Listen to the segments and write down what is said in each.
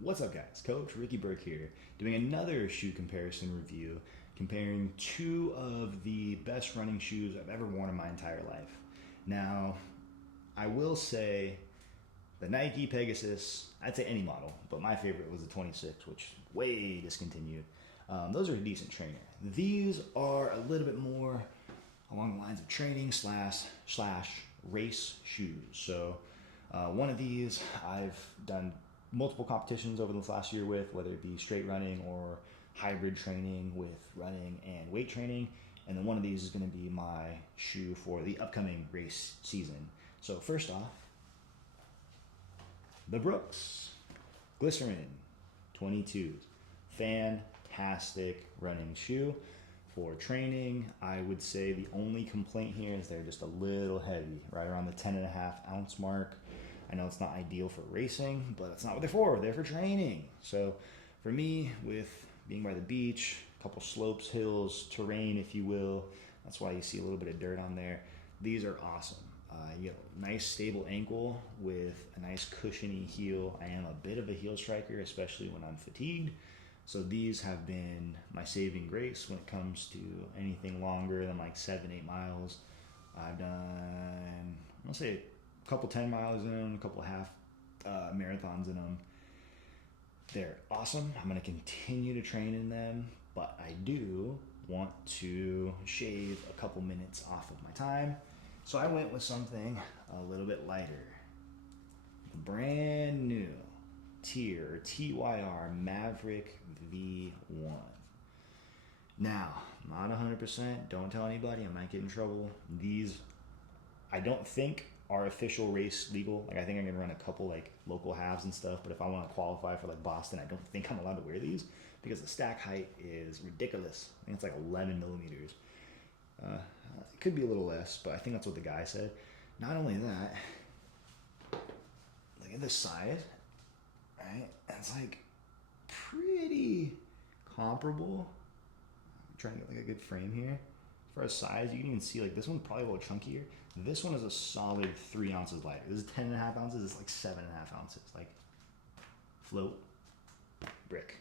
What's up, guys? Coach Ricky Burke here, doing another shoe comparison review, comparing two of the best running shoes I've ever worn in my entire life. Now, I will say the Nike Pegasus, I'd say any model, but my favorite was the 26, which is way discontinued. Those are a decent trainer. These are a little bit more along the lines of training slash race shoes. So one of these I've done multiple competitions over this last year with, whether it be straight running or hybrid training with running and weight training. And then one of these is going to be my shoe for the upcoming race season. So first off, the Brooks Glycerin 22s. Fantastic running shoe. For training, I would say the only complaint here is they're just a little heavy, right around the 10.5 ounce mark. I know it's not ideal for racing, but that's not what they're for. They're for training. So for me, with being by the beach, a couple slopes, hills, terrain, if you will, that's why you see a little bit of dirt on there. These are awesome. You get a nice stable ankle with a nice cushiony heel. I am a bit of a heel striker, especially when I'm fatigued. So these have been my saving grace when it comes to anything longer than like 7-8 miles. I've done, I'll say a couple 10 miles in them, a couple half marathons in them. They're awesome. I'm going to continue to train in them, but I do want to shave a couple minutes off of my time. So I went with something a little bit lighter. The brand new TYR Maverick V1. Now, not 100%, don't tell anybody, I might get in trouble. These, I don't think are official race legal. Like I think I'm gonna run a couple like local halves and stuff, but if I want to qualify for like Boston, I don't think I'm allowed to wear these because the stack height is ridiculous. I think it's like 11 millimeters. It could be a little less, but I think that's what the guy said. Not only that, look at this size, right? It's like pretty comparable. I'm trying to get like a good frame here. As far as size, you can even see like this one's probably a little chunkier. This one is a solid 3 ounces lighter. This is 10.5 ounces. This is like 7.5 ounces. Like float brick.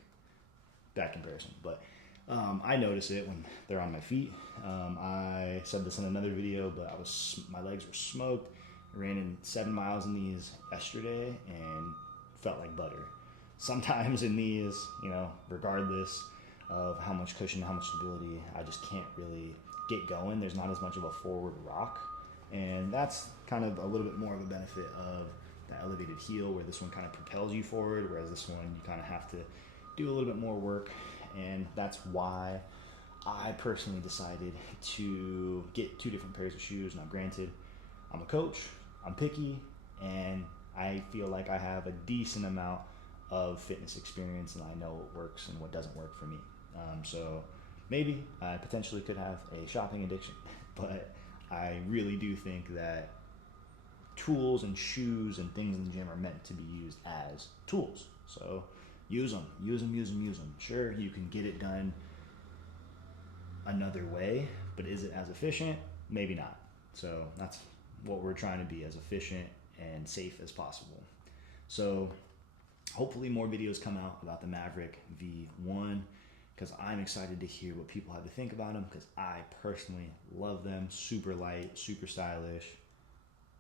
That comparison, but I notice it when they're on my feet. I said this in another video, but my legs were smoked. I ran in 7 miles in these yesterday and felt like butter. Sometimes in these, regardless of how much cushion, how much stability, I just can't really get going. There's not as much of a forward rock, and that's kind of a little bit more of a benefit of the elevated heel, where this one kind of propels you forward, whereas this one you kind of have to do a little bit more work. And that's why I personally decided to get two different pairs of shoes. Now granted, I'm a coach, I'm picky, and I feel like I have a decent amount of fitness experience and I know what works and what doesn't work for me. So maybe I potentially could have a shopping addiction, but I really do think that tools and shoes and things in the gym are meant to be used as tools. So use them. Sure, you can get it done another way, but is it as efficient? Maybe not. So that's what we're trying to be, as efficient and safe as possible. So hopefully more videos come out about the Maverick V1 because I'm excited to hear what people have to think about them, because I personally love them. Super light, super stylish.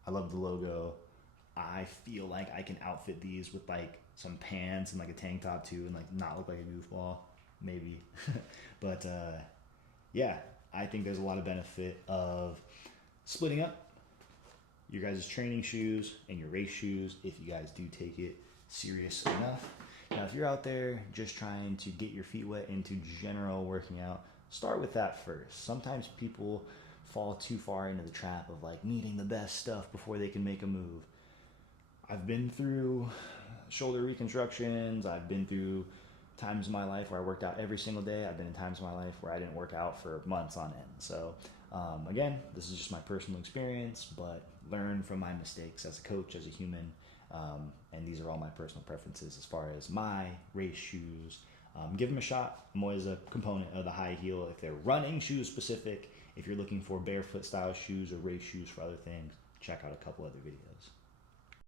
I love the logo. I feel like I can outfit these with like some pants and like a tank top too, and like not look like a goofball, maybe. But yeah, I think there's a lot of benefit of splitting up your guys' training shoes and your race shoes if you guys do take it serious enough. Now, if you're out there just trying to get your feet wet into general working out, start with that first. Sometimes people fall too far into the trap of like needing the best stuff before they can make a move. I've been through shoulder reconstructions. I've been through times in my life where I worked out every single day. I've been in times in my life where I didn't work out for months on end. So again, this is just my personal experience, but learn from my mistakes as a coach, as a human. And these are all my personal preferences as far as my race shoes. Give them a shot. I'm always a component of the high heel. If they're running shoes specific, if you're looking for barefoot style shoes or race shoes for other things, check out a couple other videos.